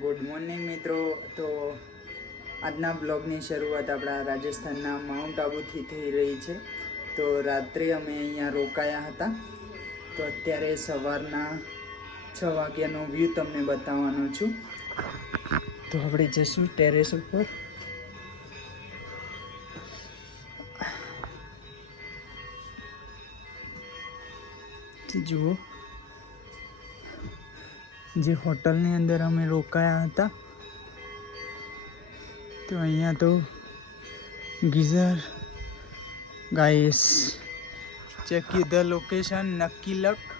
Good morning મિત્રો. તો આજના બ્લોગની શરૂઆત આપણા રાજસ્થાનના માઉન્ટ આબુથી થઈ રહી છે. તો રાત્રે અમે અહીંયા રોકાયા હતા. તો અત્યારે સવારના છ વાગ્યાનો વ્યૂ તમને બતાવવાનો છું. તો આપણે જઈશું ટેરેસ ઉપર. જુઓ. જે હોટલની અંદર અમે રોકાયા હતા. તો અહીંયા તો geyser, guys check the location Nakki lake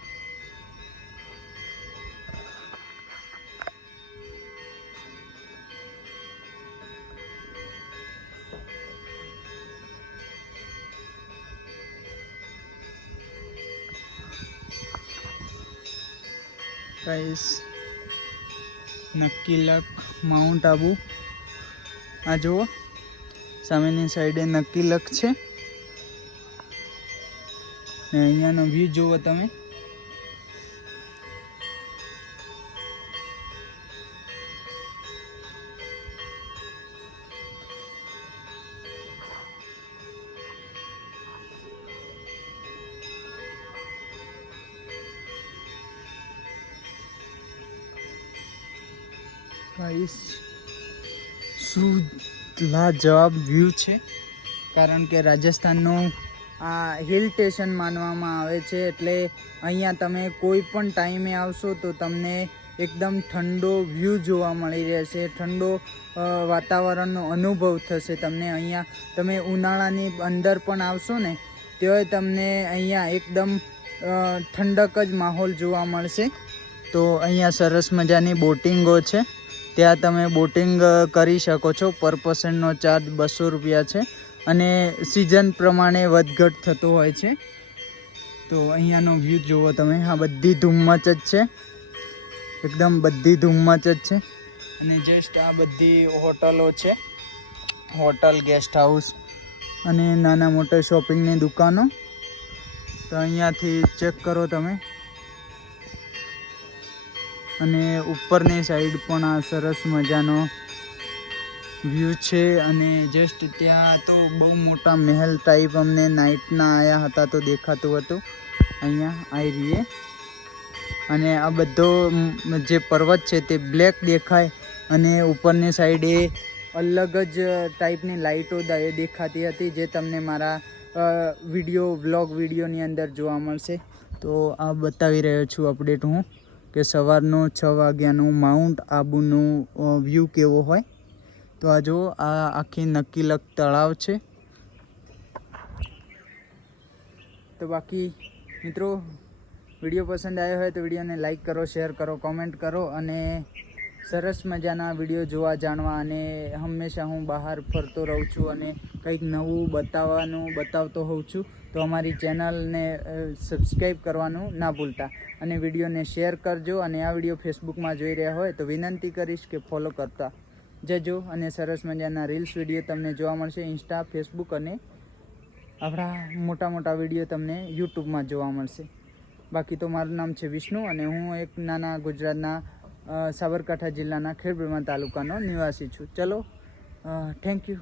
guys Nakki lake Mount Abu આ જુઓ, સામેની સાઈડે નક્કી લક છે. અહીંયાનો વ્યૂ જુઓ તમે. ગાઈસ શું લાજવાબ વ્યૂ છે. કારણ કે રાજસ્થાનનો આ હિલ સ્ટેશન માનવામાં આવે છે. એટલે અહીંયા તમે કોઈ પણ ટાઈમે આવશો તો તમને એકદમ ઠંડો વ્યૂ જોવા મળી રહેશે. ઠંડો વાતાવરણનો અનુભવ થશે તમને અહીંયા. તમે ઉનાળાની અંદર પણ આવશો ને ત્યારે તમને અહીંયા એકદમ ઠંડક જ માહોલ જોવા મળશે. તો અહીંયા સરસ મજાની બોટિંગો છે. ત્યાં તમે બોટિંગ કરી શકો છો. પર પર્સનનો ચાર્જ બસો રૂપિયા છે. અને સિઝન પ્રમાણે વધઘટ થતો હોય છે. તો અહીંયાનો વ્યૂ જુઓ તમે. આ બધી ધુમ્મચ જ છે. એકદમ બધી ધુમ્મચ જ છે. અને જસ્ટ આ બધી હોટલો છે. હોટલ ગેસ્ટ હાઉસ અને નાના મોટા શોપિંગની દુકાનો. તો અહીંયાથી ચેક કરો તમે. અને ઉપરની સાઈડ પણ આ સરસ મજાનો વ્યૂ છે અને જસ્ટ ત્યાં તો બહુ મોટા મહેલ ટાઈપ અમને નાઇટના આવ્યા હતા તો દેખાતું હતું. અહીંયા આવી રહીએ. અને આ બધો જે પર્વત છે તે બ્લેક દેખાય અને ઉપરની સાઈડે અલગ જ ટાઈપની લાઇટો દેખાતી હતી જે તમને મારા વીડિયો વ્લોગ વિડીયોની અંદર જોવા મળશે. તો આ બતાવી રહ્યો છું અપડેટ હું. કે સવારનો છ વાગ્યાનું માઉન્ટ આબુનું વ્યૂ કેવો હોય? તો આ જો આ આખી નક્કીલક તળાવ છે. તો બાકી, મિત્રો, વીડિયો પસંદ આવ્યો હોય તો વિડીયોને લાઈક કરો, શેર કરો, કોમેન્ટ કરો અને સરસ મજાના વીડિયો જોવા, જાણવા અને હંમેશા હું બહાર ફરતો રહું છું અને કંઈક નવું બતાવવાનું, બતાવતો હોઉં છું, તો અમારી ચેનલને સબસ્ક્રાઈબ કરવાનું ના ભૂલતા. અને વિડીયોને શેર કરજો અને આ વીડિયો ફેસબુકમાં જોઈ રહ્યા હોય તો વિનંતી કરીશ કે ફોલો કરતા જજો અને સરસ મજાના રીલ્સ વીડિયો તમને જોવા મળશે ઇન્સ્ટા, ફેસબુક અને આપણા મોટા મોટા વીડિયો તમને યુટ્યુબમાં જોવા મળશે. બાકી તો મારું નામ છે વિષ્ણુ અને હું એક નાના ગુજરાતના સાબરકાંઠા જિલ્લાના ખેડબ્રહ્મા તાલુકાનો નિવાસી છું. ચલો થેન્ક યુ